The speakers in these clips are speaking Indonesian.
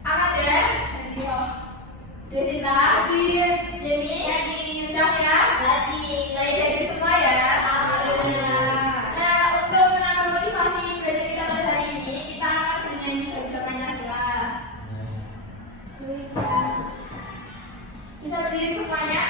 Amat ya? Iya. Desita, Yeni, Syafira, baik dari semua ya. Nah, untuk menambah motivasi belajar kita pada hari ini, kita akan bernyanyi lagu Pancasila. Bisa berdiri semuanya?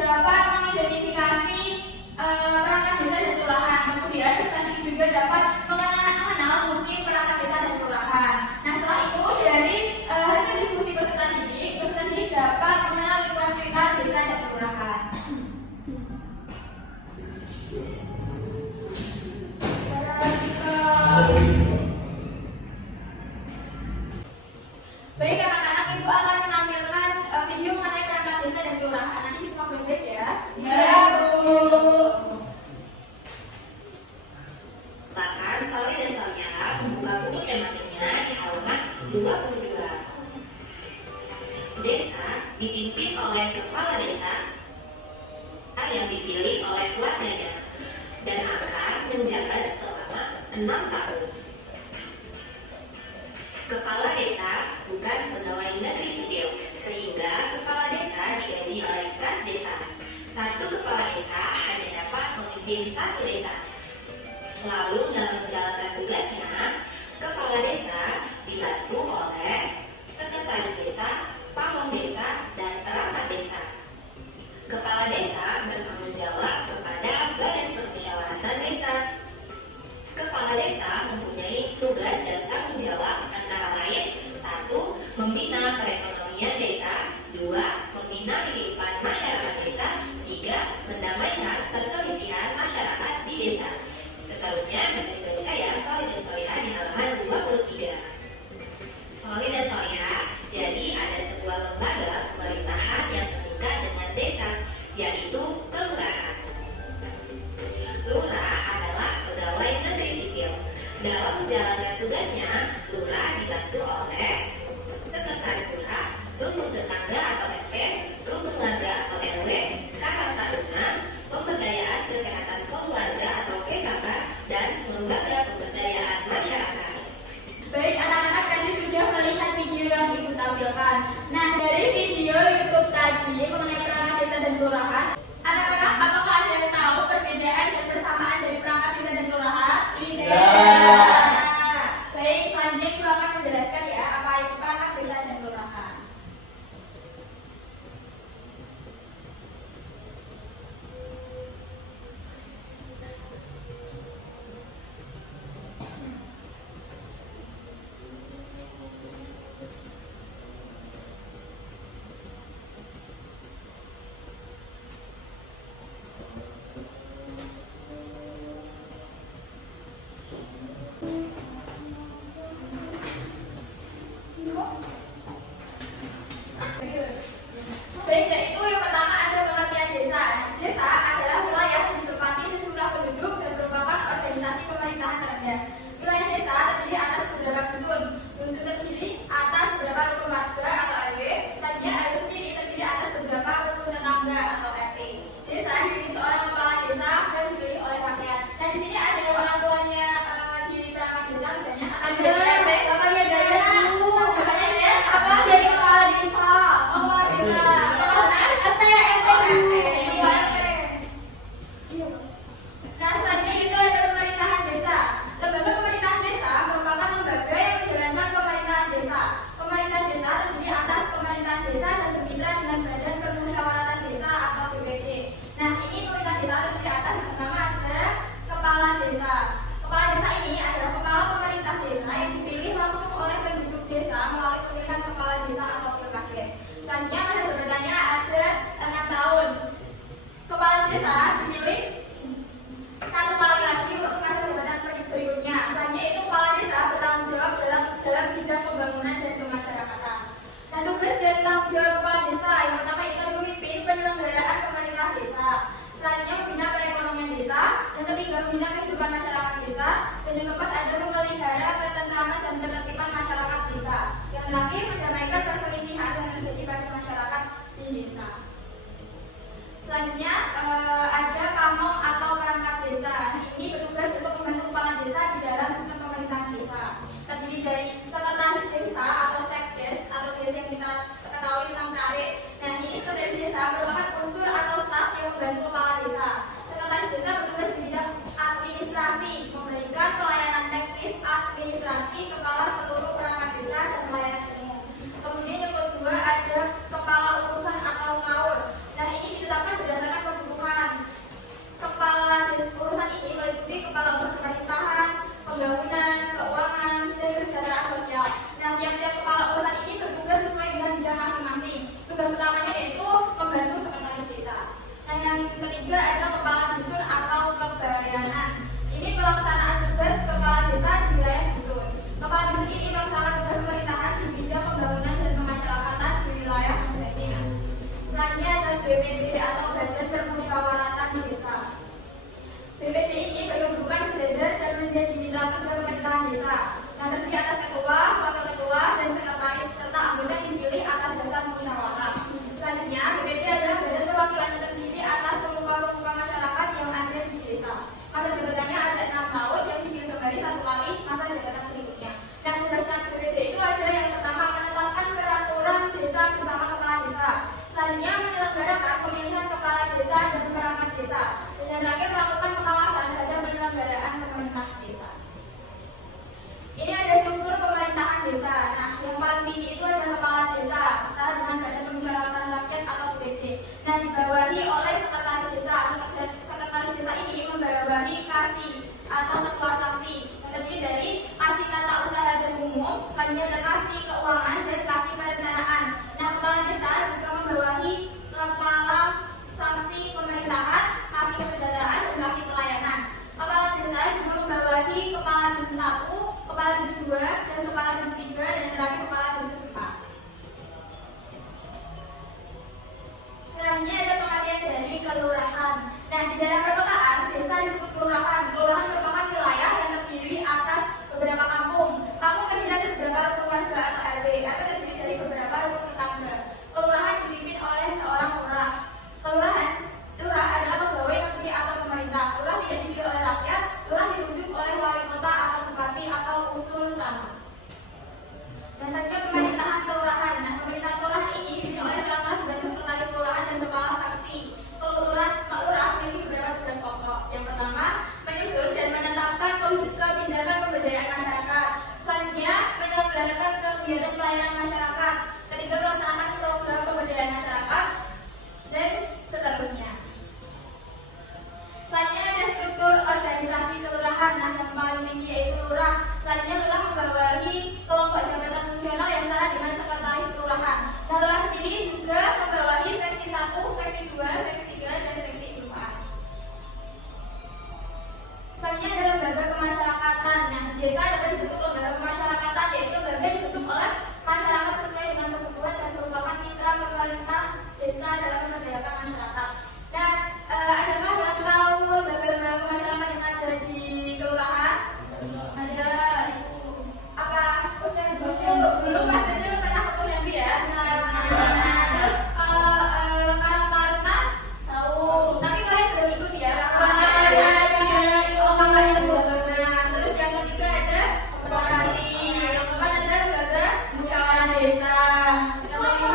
Dapat mengidentifikasi perangkat desa dan kelurahan. Kemudian peserta didik juga dapat mengenal fungsi perangkat desa dan kelurahan. Nah, setelah itu dari hasil diskusi peserta didik dapat mengenal lingkungan sekitar desa dan kelurahan. Baik anak-anak, ibu akan menampilkan video mengenai perangkat desa dan kelurahan. Nanti disimak baik-baik ya. Ya, Bu. Bahkan Soli dan Sonia membuka buku tematiknya di halaman 22. Desa dipimpin oleh kepala desa yang dipilih oleh keluarganya dan akan menjabat selama 6 tahun. Kepala desa bukan pegawai negeri sipil, sehingga kepala desa digaji oleh kas desa. Satu kepala desa hanya dapat memimpin satu desa. Lalu dalam menjalankan tugasnya, kepala desa dibantu oleh sekretaris desa, pamong desa, dan perangkat desa. Kepala desa bertanggung jawab kepada badan permusyawaratan desa. Kepala desa mempunyai tugas dan tanggung jawab antara lain: 1. Membina perekonomian desa, 2. Membina kehidupan masyarakat desa, 3. Mendamaikan perselisihan masyarakat di desa. Seterusnya bisa dibaca ya Soli dan Soliha di halaman 23. Soli dan Soliha, jadi ada sebuah lembaga pemerintahan yang setingkat dengan desa, yaitu kelurahan. Lurah adalah pegawai negeri sipil. Dalam menjalankan tugasnya, lurah dibantu oleh sekretaris lurah, rukun tetangga atau RT, rukun warga atau RW, kakak tahunan, pemberdayaan kesehatan keluarga atau PKK, dan lembaga pemberdayaan masyarakat. Baik anak-anak, tadi sudah melihat video yang ibu tampilkan. Nah, dari video YouTube tadi mengenai perangkat desa dan kelurahan, anak-anak, apakah ada yang tahu perbedaan dan persamaan dari perangkat desa dan kelurahan? Tidak. Baik, selanjutnya ibu akan menjelaskan ya apa itu perangkat desa dan kelurahan. Baik, yaitu yang pertama ada pengertian desa. Desa adalah wilayah yang ditempati sejumlah penduduk dan merupakan organisasi pemerintahan rakyat. Wilayah desa terdiri atas beberapa dusun. Selanjutnya ada kasih keuangan dan kasih perencanaan. Nah, kepala desa juga membawahi kepala sanksi pemerintahan, kasih kesejahteraan, dan kasih pelayanan. Kepala desa juga membawahi kepala dusun 1, kepala dusun 2, dan kepala dusun 3, dan terakhir kepala dusun 4. Selanjutnya ada pengertian dari kelurahan. Nah, di dalam perkotaan, desa disebut kelurahan. Kelurahan merupakan wilayah yang terdiri atas beberapa kampung. Kampung terdiri atas beberapa rukun warga atau RW, atau terdiri dari beberapa rukun tetangga. Kelurahan dipimpin oleh seorang lurah. Lurah adalah pegawai negeri atau pemerintah. Lurah tidak dipilih oleh rakyat. Lurah ditunjuk oleh wali kota atau bupati atau usul camat. Dasarnya pemerintahan kelurahan. Nah, pemerintahan kelurahan ini dipimpin oleh seorang lurah dibantu sekretaris kelurahan dan kepala saksi. Lurah memiliki beberapa tugas pokok. Yang pertama, menyusun dan menetapkan kebijakan pemberdayaan masyarakat. Selanjutnya, menyelenggarakan kegiatan pelayanan masyarakat. Ketiga, melaksanakan program pemberdayaan masyarakat, dan seterusnya. Selanjutnya ada struktur organisasi kelurahan. Nah, yang paling tinggi yaitu lurah. Selanjutnya lurah membawahi kelompok jabatan fungsional yang setara dengan sekretaris kelurahan. Nah, lurah sendiri juga membawahi seksi 1, seksi 2, seksi 3, dan seksi 4. Selanjutnya ada lembaga kemasyarakatan. Nah, di desa dapat dibentuk lembaga kemasyarakatan, yaitu lembaga yang dibentuk oleh masyarakat sesuai dengan kebutuhan dan merupakan mitra pemerintah desa dalam memberdayakan masyarakat. Nah, adakah yang tahu lembaga-lembaga kemasyarakatan yang ada di kelurahan? Ada. Apa? Posyandu. Dulu pas kecil pernah ke posyandu ya? Nah, terus Karang Taruna tahu. Tapi kalian belum ikut ya? Kakaknya sudah pernah. Terus yang ketiga ada koperasi. Yang keempat ada lembaga musyawarah desa. Yang kelima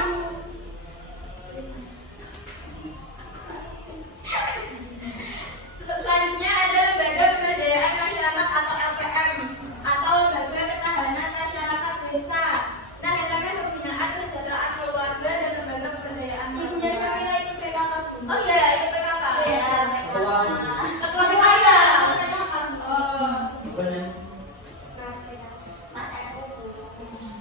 selanjutnya ada lembaga pemberdayaan masyarakat atau LPM atau lembaga ketahanan masyarakat desa. Nah, yang terakhir pembinaan kesejahteraan keluarga dan lembaga pemberdayaan. Ibunya Syawila itu PKK. Oh iya, itu PKK. Ketua ya. Oh.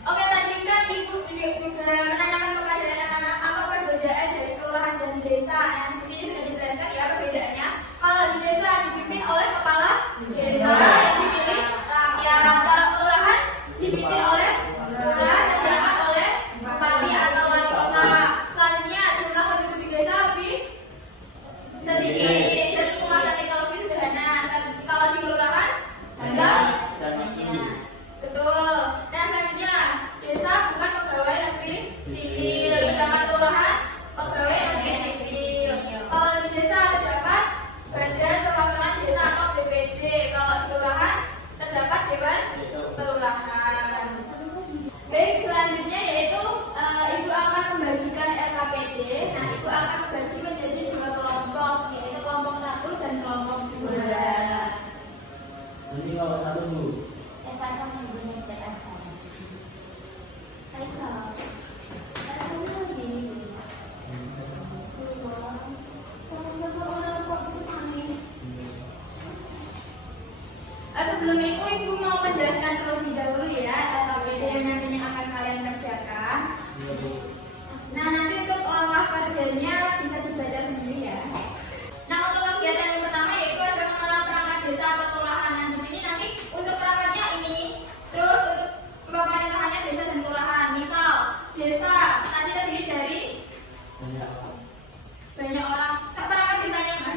Oke, tadi kan ibu juga menanyakan kepada anak-anak apa perbedaan dari kelurahan dan desa. Nah, di sini sudah dijelaskan ya perbedaannya. Kalau di desa dipimpin oleh kepala desa yang dipilih rakyat. Kalau kelurahan dipimpin oleh lurah dan diangkat oleh bupati atau wali kota. Selanjutnya jumlah penduduk di desa lebih sedikit dan penggunaan teknologi sederhana. Kalau di kelurahan ada betul. Nah, selanjutnya desa bukan pegawai negeri sipil, sedangkan kelurahan pegawai negeri sipil. Kalau di desa terdapat Badan Perwakilan Desa atau BPD. Kalau di kelurahan terdapat Dewan Kelurahan. Baik, selanjutnya yaitu ibu akan membagikan RKPD. Nah, ibu akan membagi menjadi 2 kelompok, yaitu kelompok 1 dan kelompok 2. Ini kelompok 1 Bu. Eva sama ibunya tidak sama. Sebelum itu ibu mau menjelaskan terlebih dahulu ya RKPD yang nantinya akan kalian kerjakan. Nah, nanti untuk langkah kerjanya bisa dibaca sendiri ya. Nah, untuk kegiatan yang pertama yaitu ada mengenal perangkat desa atau kelurahan. Nah, di sini nanti untuk perangkatnya ini, terus untuk pemerintahannya desa dan kelurahan. Misal desa nanti terdiri dari banyak orang. Perangkat desanya mas.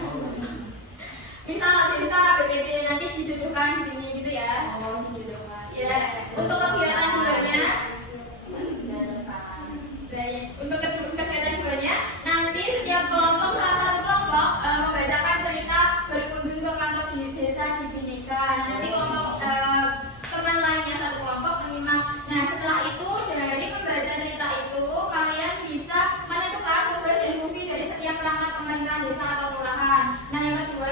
Misal desa BPD nanti dijodohkan di sini gitu ya. Oh, dijodohkan. Ya. Untuk kegiatan keduanya, baik. Untuk kegiatan keduanya nanti setiap kelompok salah satu kelompok membacakan cerita berkunjung ke kantor di desa di Bhinneka. Nanti kelompok teman lainnya satu kelompok menyimak. Nah, setelah itu dari membaca cerita itu kalian bisa menentukan tugas dan fungsi dari setiap perangkat pemerintahan desa atau kelurahan. Nah, yang kedua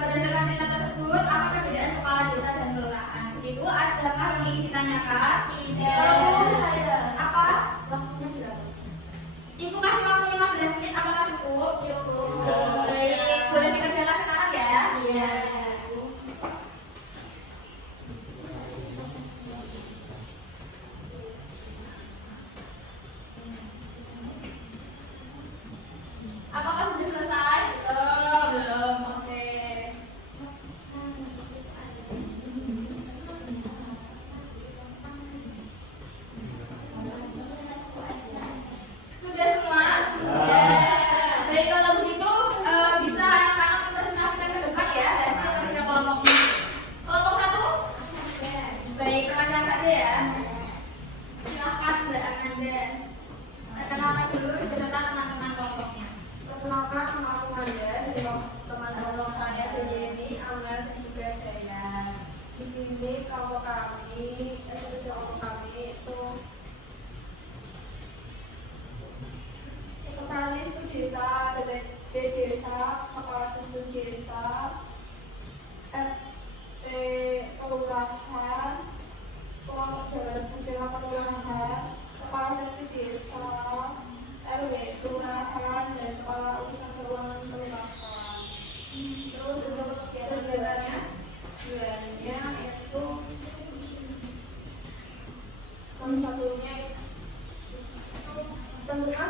berdasarkan cerita tersebut apa perbedaan kepala desa dan kelurahan? Begitu, adakah yang ingin ditanyakan? Tidak. Kalau saya apa? Waktunya berapa? Ibu kasih waktu 15 menit, apakah cukup? Cukup. Baik, boleh dikerjakan sekarang ya? Iya. Nomor satunya tentukan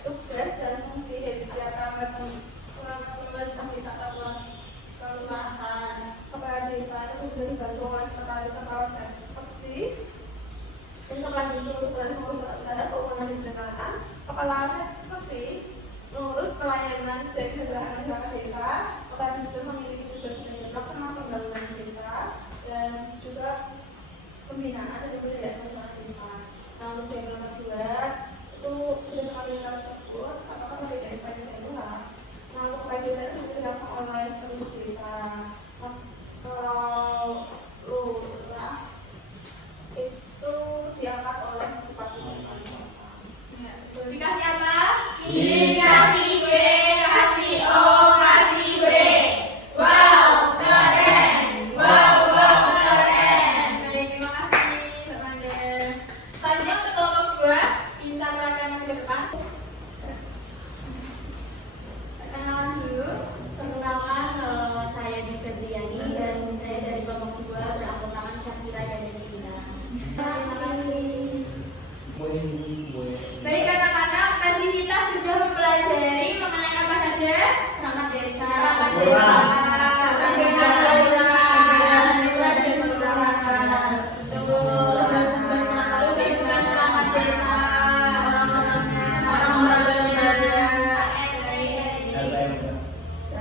tugas dan fungsi dari setiap perangkat pemerintah desa kelurahan. Kepala desa itu bisa dibantu oleh sekretaris kepala seksi, kepala dusun sekretaris pengurus adat keuangan dan pendanaan, kepala seksi mengurus pelayanan dan kesejahteraan masyarakat desa, kepala dusun memiliki tugas manajer pelaksanaan pembangunan desa dan juga pembinaan dan kebudayaan masyarakat desa. Nah, untuk yang nomor 2 itu berdasarkan lingkaran tersebut, apakah perbedaan pajak dan lurah? Nah, untuk pajak desa itu dilakukan oleh penduduk desa. Kalau lurah itu diangkat oleh bupati. Dikasih apa? Dikasih B, kasih O, kasih B. Wow, keren. Wow, keren. Baik, terima kasih Mbak Manda. Selanjutnya untuk kelompok 2 bisa merasakan maju ke depan. Perkenalan dulu. Perkenalkan, saya Di Febriani dan saya dari kelompok 2 beranggotakan Syafira dan Desina. Terima kasih. Baik anak-anak, tadi kita sudah mempelajari mengenai apa saja? Perangkat desa. Perangkat desa, bagaimana kelurahan, desa dan kelurahan. Tugas perangkat desa, orang-orangnya.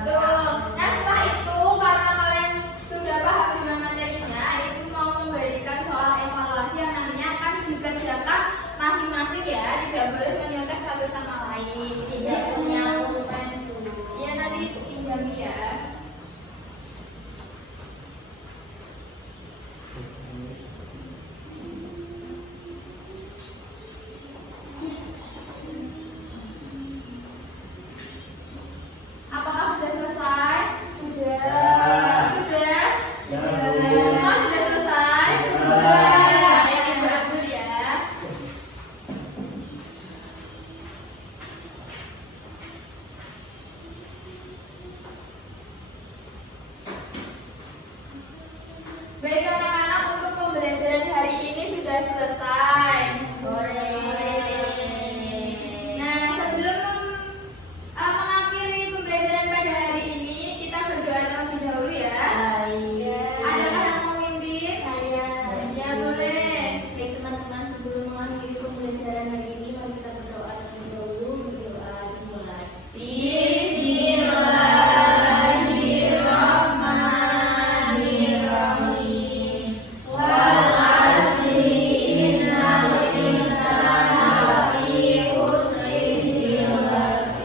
Tuh, nah setelah itu karena kalian sudah paham dengan materinya, Ibu mau memberikan soal evaluasi yang nantinya akan dikerjakan masing-masing ya, tidak boleh menyontek satu sama lain. Tidak punya pulpen dulu. Iya nanti pinjam ya. Apakah sudah selesai? Sudah. Sudah? Semua sudah selesai? Sudah. Baik, Ibu ambil ya. Baik anak-anak, untuk pembelajaran hari ini sudah selesai. Nah, sebelum mengakhiri pembelajaran pada hari ini, kita berdoa terlebih dahulu ya. Adakah yang mau memimpin? Saya. Ya boleh. Baik teman-teman, sebelum mengakhiri pembelajaran hari ini, mari kita berdoa terlebih dahulu. Berdoa dimulai. Bismillahirrahmanirrahim. Wal asri innal insana lafi khusrin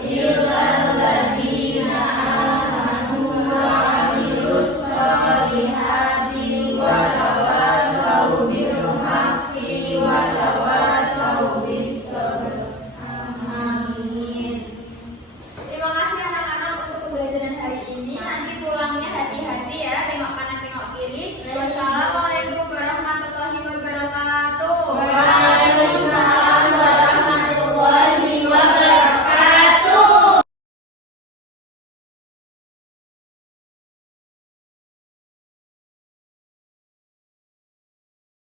illal ladzina amanu wa 'amilus sholihati wa tawasaw bil haqqi wa tawasaw bis sabr. Amin. Terima kasih anak-anak untuk pembelajaran hari ini. Nanti pulangnya hati-hati ya, tengok kanan tengok kiri. Wassalam.